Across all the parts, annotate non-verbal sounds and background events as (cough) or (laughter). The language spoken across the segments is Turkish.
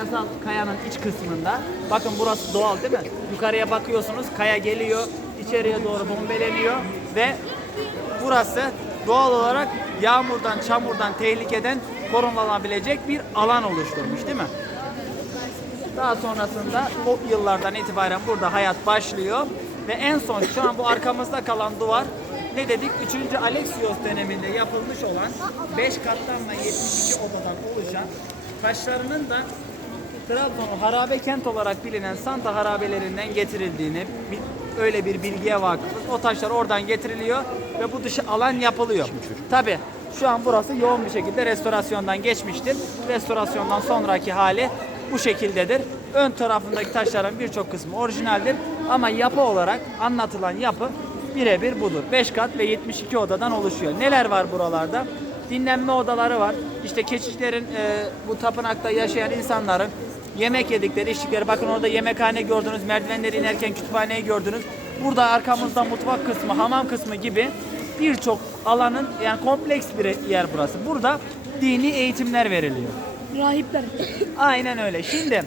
kayasal kayanın iç kısmında. Bakın burası doğal değil mi? Yukarıya bakıyorsunuz kaya geliyor, içeriye doğru bombeleniyor ve burası doğal olarak yağmurdan, çamurdan, tehlikeden korunulabilecek bir alan oluşturmuş değil mi? Daha sonrasında o yıllardan itibaren burada hayat başlıyor ve en son şu an bu arkamızda kalan duvar ne dedik? 3. Alexios döneminde yapılmış olan 5 kattan ve 72 odadan oluşan taşlarının da Trabzon'un harabe kent olarak bilinen Santa harabelerinden getirildiğini öyle bir bilgiye vakıfız. O taşlar oradan getiriliyor ve bu dışı alan yapılıyor. Tabi şu an burası yoğun bir şekilde restorasyondan geçmiştir. Restorasyondan sonraki hali bu şekildedir. Ön tarafındaki taşların birçok kısmı orijinaldir ama yapı olarak anlatılan yapı birebir budur. 5 kat ve 72 odadan oluşuyor. Neler var buralarda? Dinlenme odaları var. İşte keçilerin e, bu tapınakta yaşayan insanların yemek yedikleri, içtikleri. Bakın orada yemekhane gördünüz, merdivenleri inerken kütüphaneyi gördünüz. Burada arkamızda mutfak kısmı, hamam kısmı gibi birçok alanın yani kompleks bir yer burası. Burada dini eğitimler veriliyor. Rahipler. (laughs) Aynen öyle. Şimdi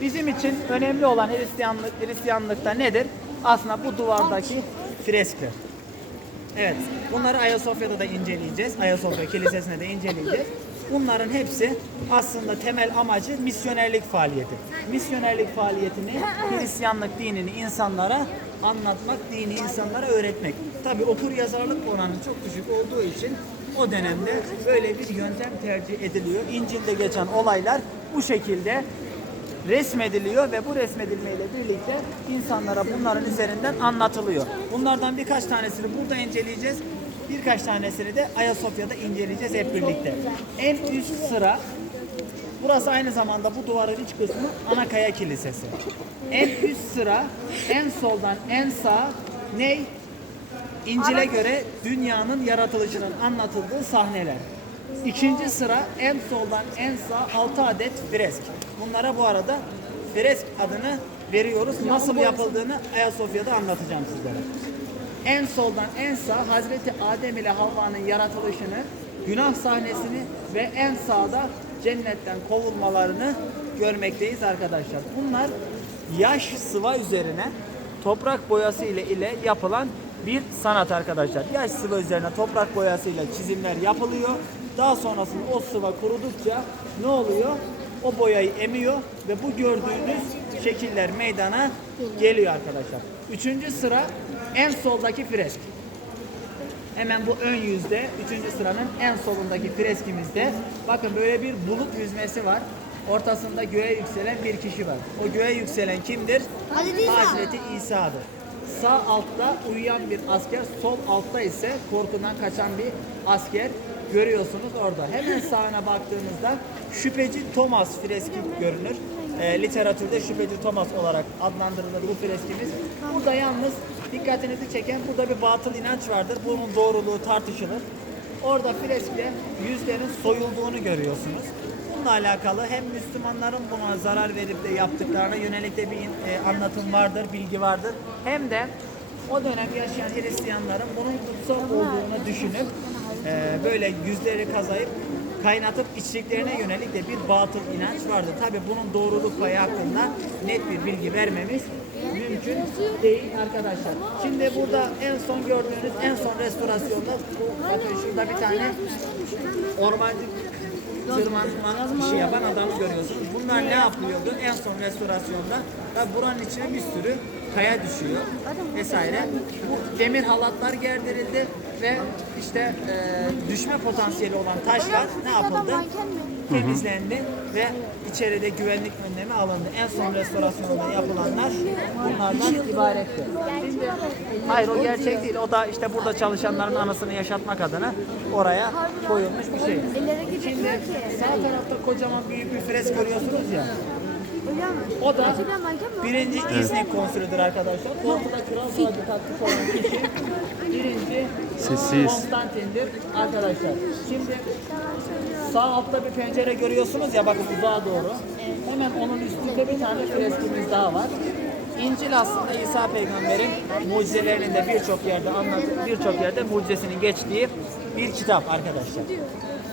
bizim için önemli olan Hristiyanlık, Hristiyanlıkta nedir? Aslında bu duvardaki freskler. Evet. Bunları Ayasofya'da da inceleyeceğiz. Ayasofya Kilisesi'ne de inceleyeceğiz. Bunların hepsi aslında temel amacı misyonerlik faaliyeti. Misyonerlik faaliyetini Hristiyanlık dinini insanlara anlatmak, dini insanlara öğretmek. Tabi okur yazarlık oranı çok düşük olduğu için o dönemde böyle bir yöntem tercih ediliyor. İncil'de geçen olaylar bu şekilde resmediliyor ve bu resmedilmeyle birlikte insanlara bunların üzerinden anlatılıyor. Bunlardan birkaç tanesini burada inceleyeceğiz. Birkaç tanesini de Ayasofya'da inceleyeceğiz hep birlikte. En üst sıra Burası aynı zamanda bu duvarın iç kısmı Anakaya Kilisesi. En üst sıra en soldan en sağ ney? İncil'e göre dünyanın yaratılışının anlatıldığı sahneler. İkinci sıra en soldan en sağ 6 adet fresk. Bunlara bu arada fresk adını veriyoruz. Nasıl yapıldığını Ayasofya'da anlatacağım sizlere. En soldan en sağ Hazreti Adem ile Havva'nın yaratılışını, günah sahnesini ve en sağda cennetten kovulmalarını görmekteyiz arkadaşlar. Bunlar yaş sıva üzerine toprak boyası ile ile yapılan bir sanat arkadaşlar. Yaş sıva üzerine toprak boyasıyla çizimler yapılıyor. Daha sonrasında o sıva kurudukça ne oluyor? O boyayı emiyor ve bu gördüğünüz şekiller meydana geliyor arkadaşlar. Üçüncü sıra en soldaki fresk. Hemen bu ön yüzde, üçüncü sıranın en solundaki freskimizde bakın böyle bir bulut yüzmesi var. Ortasında göğe yükselen bir kişi var. O göğe yükselen kimdir? Hazreti. Hazreti İsa'dır. Sağ altta uyuyan bir asker, sol altta ise korkudan kaçan bir asker görüyorsunuz orada. Hemen sağına baktığımızda şüpheci Thomas freski görünür. E, literatürde şüpheci Thomas olarak adlandırılır bu freskimiz. Burada yalnız dikkatinizi çeken burada bir batıl inanç vardır. Bunun doğruluğu tartışılır. Orada freskle yüzlerin soyulduğunu görüyorsunuz. Bununla alakalı hem Müslümanların buna zarar verip de yaptıklarına yönelik de bir e, anlatım vardır, bilgi vardır. Hem de o dönem yaşayan Hristiyanların bunun kutsal olduğunu düşünüp e, böyle yüzleri kazayıp kaynatıp içtiklerine yönelik de bir batıl inanç vardır. Tabi bunun doğruluk payı hakkında net bir bilgi vermemiz mümkün değil arkadaşlar. Şimdi burada en son gördüğünüz en son restorasyonda bakın şurada bir tane ormancı tırmanma işi yapan adamı görüyorsunuz. Bunlar ne yapıyordu? En son restorasyonda tabi buranın içine bir sürü kaya düşüyor vesaire. Bu demir halatlar gerdirildi ve işte e, düşme potansiyeli olan taşlar ne yapıldı? Temizlendi ve içeride güvenlik önlemi alındı. En son restorasyonda yapılanlar bunlardan ibaretti. Hayır o gerçek değil. O da işte burada çalışanların anısını yaşatmak adına oraya koyulmuş bir şey. Şimdi sağ tarafta kocaman büyük bir fresk görüyorsunuz ya. O da birinci İznik konsülüdür arkadaşlar. Ortada kral tacı taktık olan kişi birinci Sessiz. Konstantin'dir arkadaşlar. Şimdi sağ altta bir pencere görüyorsunuz ya bakın uzağa doğru. Hemen onun üstünde bir tane freskimiz daha var. İncil aslında İsa peygamberin mucizelerinin de birçok yerde anlattığı, birçok yerde mucizesinin geçtiği bir kitap arkadaşlar.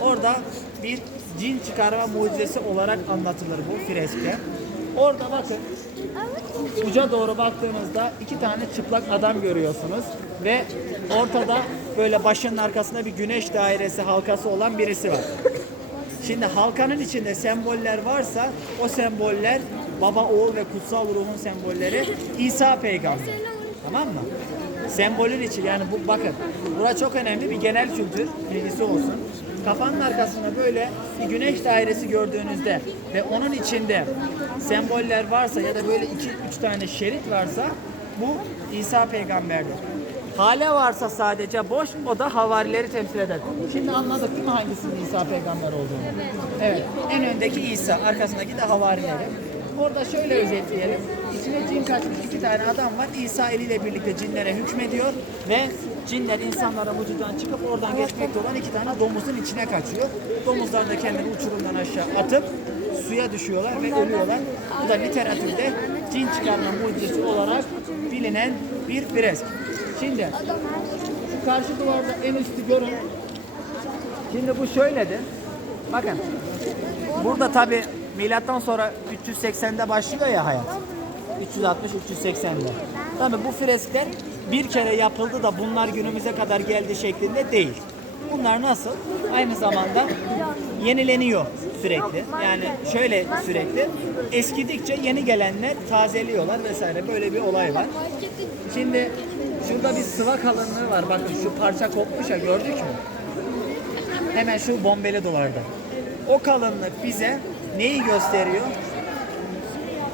Orada bir cin çıkarma mucizesi olarak anlatılır bu freskte. Orada bakın uca doğru baktığınızda iki tane çıplak adam görüyorsunuz ve ortada böyle başının arkasında bir güneş dairesi halkası olan birisi var. Şimdi halkanın içinde semboller varsa o semboller baba, oğul ve kutsal ruhun sembolleri İsa peygamber. Tamam mı? Sembolün içi yani bu bakın bura çok önemli bir genel kültür bilgisi olsun. Kafanın arkasında böyle bir güneş dairesi gördüğünüzde ve onun içinde semboller varsa ya da böyle iki üç tane şerit varsa bu İsa peygamberdir. Hale varsa sadece boş o da havarileri temsil eder. Şimdi anladık değil mi hangisinin İsa peygamber olduğunu? Evet. En öndeki İsa, arkasındaki de havarileri. Orada şöyle özetleyelim. İçine kaçmış iki tane adam var. İsa eliyle birlikte cinlere hükmediyor ve cinler insanların vücudundan çıkıp oradan geçmekte olan iki tane domuzun içine kaçıyor. Domuzlar da kendini uçurumdan aşağı atıp suya düşüyorlar ve ölüyorlar. Bu da literatürde cin çıkarma mucizesi olarak bilinen bir fresk. Şimdi şu karşı duvarda en üstü görün. Şimdi bu şöyledir. Bakın. Burada tabi milattan sonra 380'de başlıyor ya hayat. 360-380'de. Tabi bu freskler bir kere yapıldı da bunlar günümüze kadar geldi şeklinde değil. Bunlar nasıl? Aynı zamanda yenileniyor sürekli. Yani şöyle sürekli eskidikçe yeni gelenler tazeliyorlar vesaire böyle bir olay var. Şimdi şurada bir sıva kalınlığı var. Bakın şu parça kopmuş ya gördük mü? Hemen şu bombeli duvarda. O kalınlık bize neyi gösteriyor?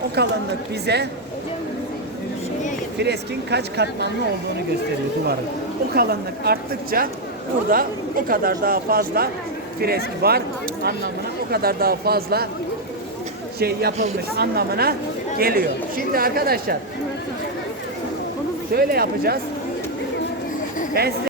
O kalınlık bize freskin kaç katmanlı olduğunu gösteriyor duvarın. O kalınlık arttıkça burada o kadar daha fazla fresk var anlamına, o kadar daha fazla şey yapılmış anlamına geliyor. Şimdi arkadaşlar şöyle yapacağız. Ben size